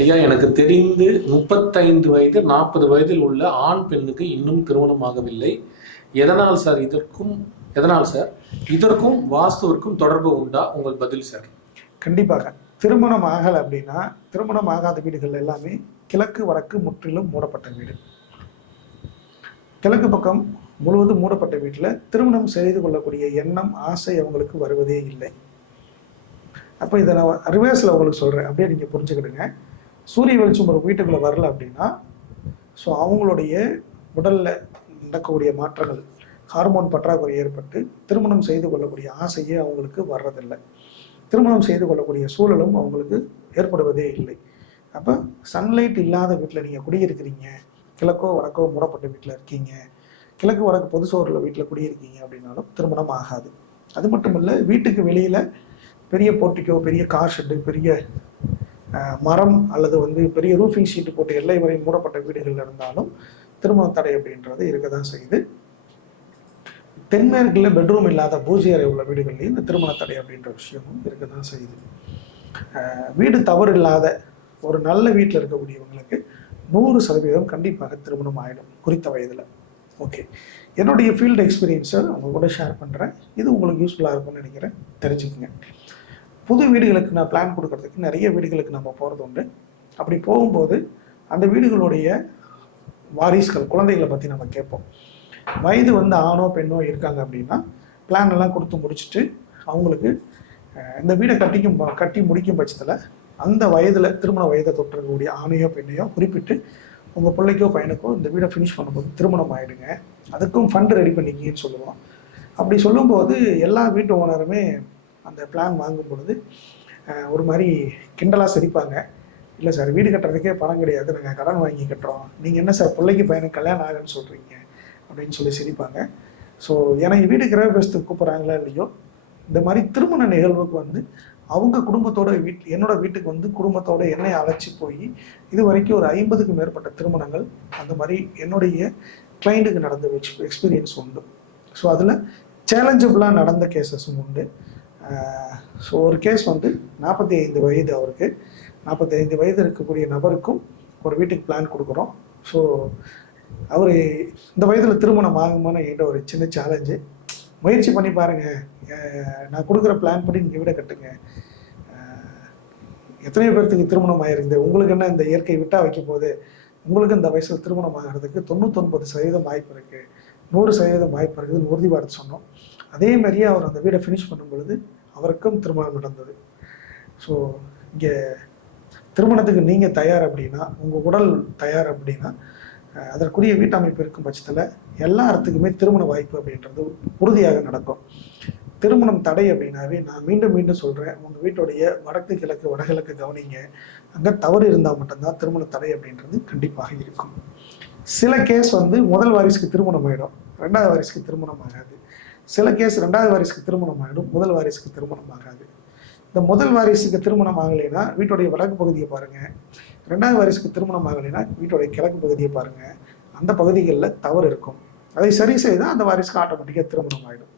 ஐயா எனக்கு தெரிந்து முப்பத்தைந்து வயது நாற்பது வயதில் உள்ள ஆண் பெண்ணுக்கு இன்னும் திருமணமாகவில்லை. எதனால் சார் இதற்கும் எதனால் சார்? இதற்கும் வாஸ்துவிற்கும் தொடர்பு உண்டா? உங்கள் பதில் சார். கண்டிப்பாக. திருமணம் ஆகலை அப்படின்னா திருமணம் ஆகாத வீடுகள் எல்லாமே கிழக்கு வடக்கு முற்றிலும் மூடப்பட்ட வீடு. கிழக்கு பக்கம் முழுவதும் மூடப்பட்ட வீட்டில் திருமணம் செய்து கொள்ளக்கூடிய எண்ணம் ஆசை அவங்களுக்கு வருவதே இல்லை. அப்போ இதை நான் ரிவர்ஸில் உங்களுக்கு சொல்கிறேன் அப்படியே நீங்கள் புரிஞ்சுக்கிடுங்க. சூரிய வெளிச்சம் ஒரு வீட்டுக்குள்ளே வரல அப்படின்னா ஸோ அவங்களுடைய உடலில் நடக்கக்கூடிய மாற்றங்கள் ஹார்மோன் பற்றாக்குறை ஏற்பட்டு திருமணம் செய்து கொள்ளக்கூடிய ஆசையே அவங்களுக்கு வர்றதில்லை. திருமணம் செய்து கொள்ளக்கூடிய சூழலும் அவங்களுக்கு ஏற்படுவதே இல்லை. அப்போ சன்லைட் இல்லாத வீட்டில் நீங்கள் குடியிருக்கிறீங்க கிழக்கோ வடக்கோ மூடப்பட்ட வீட்டில் இருக்கீங்க கிழக்கு வடக்கு பொது சோறில் வீட்டில் குடியிருக்கீங்க அப்படின்னாலும் திருமணம் ஆகாது. அது மட்டும் இல்லை வீட்டுக்கு வெளியில் பெரிய போர்ட்டிக்கோ பெரிய கார் ஷெட்டு பெரிய மரம் அல்லது வந்து பெரிய ரூஃபிங் ஷீட்டு போட்டு எல்லை வரை மூடப்பட்ட வீடுகள் இருந்தாலும் திருமண தடை அப்படின்றது இருக்க தான் செய்யுது தென்மேற்கில் பெட்ரூம் இல்லாத பூஜை அறை உள்ள வீடுகள்லையும் இந்த திருமண தடை அப்படின்ற விஷயமும் இருக்க தான் செய்யுது வீடு தவறு இல்லாத ஒரு நல்ல வீட்டில் இருக்கக்கூடியவங்களுக்கு நூறு சதவீதம் கண்டிப்பாக திருமணம் ஆகிடும் குறித்த வயதில். ஓகே. என்னுடைய ஃபீல்டு எக்ஸ்பீரியன்ஸை உங்கள் கூட ஷேர் பண்ணுறேன் இது உங்களுக்கு யூஸ்ஃபுல்லாக இருக்கும்னு நினைக்கிறேன். தெரிஞ்சுக்கங்க. புது வீடுகளுக்கு நான் பிளான் கொடுக்கறதுக்கு நிறைய வீடுகளுக்கு நம்ம போகிறது உண்டு. அப்படி போகும்போது அந்த வீடுகளுடைய வாரிசுகள் குழந்தைகளை பற்றி நம்ம கேட்போம். வயது வந்து ஆணோ பெண்ணோ இருக்காங்க அப்படின்னா பிளான் எல்லாம் கொடுத்து முடிச்சுட்டு அவங்களுக்கு இந்த வீடை கட்டிக்கும் கட்டி முடிக்கும் பட்சத்தில் அந்த வயதில் திருமண வயதை தொற்றக்கூடிய ஆணையோ பெண்ணையோ குறிப்பிட்டு உங்கள் பிள்ளைக்கோ பையனுக்கோ இந்த வீடை ஃபினிஷ் பண்ணும்போது திருமணம் ஆகிடுங்க அதுக்கும் ஃபண்ட் ரெடி பண்ணிக்கிங்கன்னு சொல்லுவோம். அப்படி சொல்லும்போது எல்லா வீட்டு ஓனருமே அந்த பிளான் வாங்கும் பொழுது ஒரு மாதிரி கிண்டலாக சிரிப்பாங்க. இல்லை சார் வீடு கட்டுறதுக்கே பணம் கிடையாது. நாங்கள் கடன் வாங்கி கட்டுறோம். நீங்கள் என்ன சார் பிள்ளைக்கு பையனுக்கு கல்யாணம் ஆகுன்னு சொல்கிறீங்க அப்படின்னு சொல்லி சிரிப்பாங்க. ஸோ எனக்கு வீடு கிரகபேசத்துக்கு கூப்பிட்றாங்களா இல்லையோ? இந்த மாதிரி திருமண நிகழ்வுக்கு வந்து அவங்க குடும்பத்தோட வீட் என்னோட வீட்டுக்கு வந்து குடும்பத்தோட என்னை அழைச்சி போய் இது வரைக்கும் ஒரு ஐம்பதுக்கு மேற்பட்ட திருமணங்கள் அந்த மாதிரி என்னுடைய கிளைண்ட்டுக்கு நடந்த எக்ஸ்பீரியன்ஸ் உண்டு. ஸோ அதில் சேலஞ்சபிளாக நடந்த கேசஸும் உண்டு. ஸோ ஒரு கேஸ் வந்து நாற்பத்தி ஐந்து வயது அவருக்கு. நாற்பத்தி ஐந்து வயது இருக்கக்கூடிய நபருக்கும் ஒரு வீட்டுக்கு பிளான் கொடுக்குறோம். ஸோ அவர் இந்த வயதில் திருமணம் ஆகுமான என்ற ஒரு சின்ன சேலஞ்சு முயற்சி பண்ணி பாருங்கள் நான் கொடுக்குற பிளான் படி நீங்கள் வீடை கட்டுங்க. எத்தனை எத்தனையோ பேர்த்துக்கு திருமணம் ஆகிருக்குது உங்களுக்கு என்ன இந்த இயற்கை விட்டா வைக்க போகுது உங்களுக்கு இந்த வயசில் திருமணம் ஆகிறதுக்கு தொண்ணூத்தொன்பது சதவீதம் வாய்ப்பு இருக்குது நூறு சதவீதம் வாய்ப்பு இருக்குதுன்னு உறுதிப்பாடு சொன்னோம். அதே மாதிரியே அவர் அந்த வீடை ஃபினிஷ் பண்ணும் பொழுது அவருக்கும் திருமணம் நடந்தது. ஸோ இங்கே திருமணத்துக்கு நீங்கள் தயார் அப்படின்னா உங்கள் உடல் தயார் அப்படின்னா அதற்குரிய வீட்டமைப்பு இருக்கும் பட்சத்தில் எல்லா இடத்துக்குமே திருமண வாய்ப்பு அப்படின்றது உறுதியாக நடக்கும். திருமணம் தடை அப்படின்னாவே நான் மீண்டும் மீண்டும் சொல்கிறேன் உங்கள் வீட்டுடைய வடக்கு கிழக்கு வடகிழக்கு கவனிங்க. அங்கே தவறு இருந்தால் மட்டும்தான் திருமண தடை அப்படின்றது கண்டிப்பாக இருக்கும். சில கேஸ் வந்து முதல் வாரிசுக்கு திருமணம் ஆகிடும் ரெண்டாவது வாரிசுக்கு திருமணம் ஆகாது. சில கேஸ் ரெண்டாவது வாரிசுக்கு திருமணம் ஆகிடும் முதல் வாரிசுக்கு திருமணம் ஆகாது இந்த முதல் வாரிசுக்கு திருமணம் ஆகலைன்னா வீட்டுடைய வடக்கு பகுதியை பாருங்கள் ரெண்டாவது வாரிசுக்கு திருமணம் ஆகலைன்னா வீட்டுடைய கிழக்கு பகுதியை பாருங்கள் அந்த பகுதிகளில் தவறு இருக்கும். அதை சரி செய்தால் அந்த வாரிசுக்கு ஆட்டோமேட்டிக்காக திருமணம் ஆகிடும்